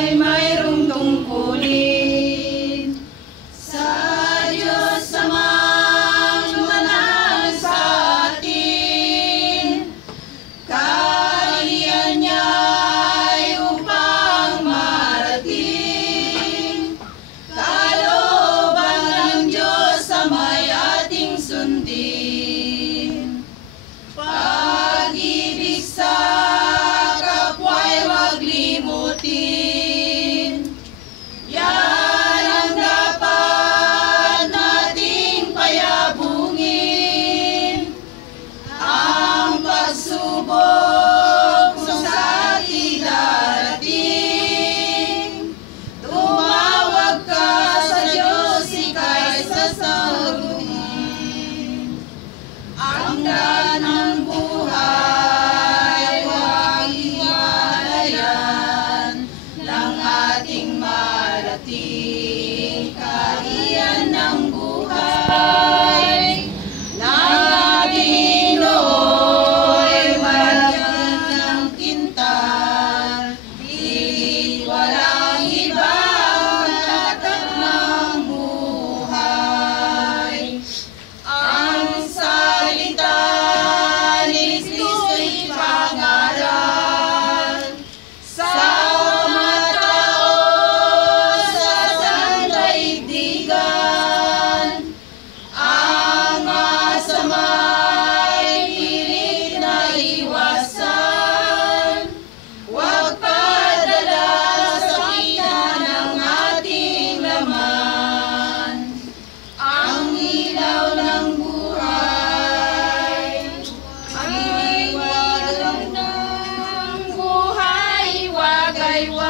ay mayroong tungkulin. Sa Diyos Amang lumanang sa atin, kaharian niya ay upang marating. Kalooban ng Diyos Ama'y ating sundin. Pag-ibig sa kapwa'y wag limutin. Yan ang dapat nating payabungin. Ang pagsubok kung sa atin darating, tumawag ka sa Diyos, ika'y sasagutin. Ang daan ng buhay, huwag iwalayan ng ating marating. Kaharian ng buhay ng ating Ginoo'y malagyan ng kintal. Di walang ibang tatak ng buhay. Ang salita ni Kristo'y pangaral sa mga tao sa sandaigdigan. Ang masama'y pilit na iwasan. Huwag padala sa kita ng ating laman. Ang ilaw ng buhay, ang liwanag ng buhay, wag ay wag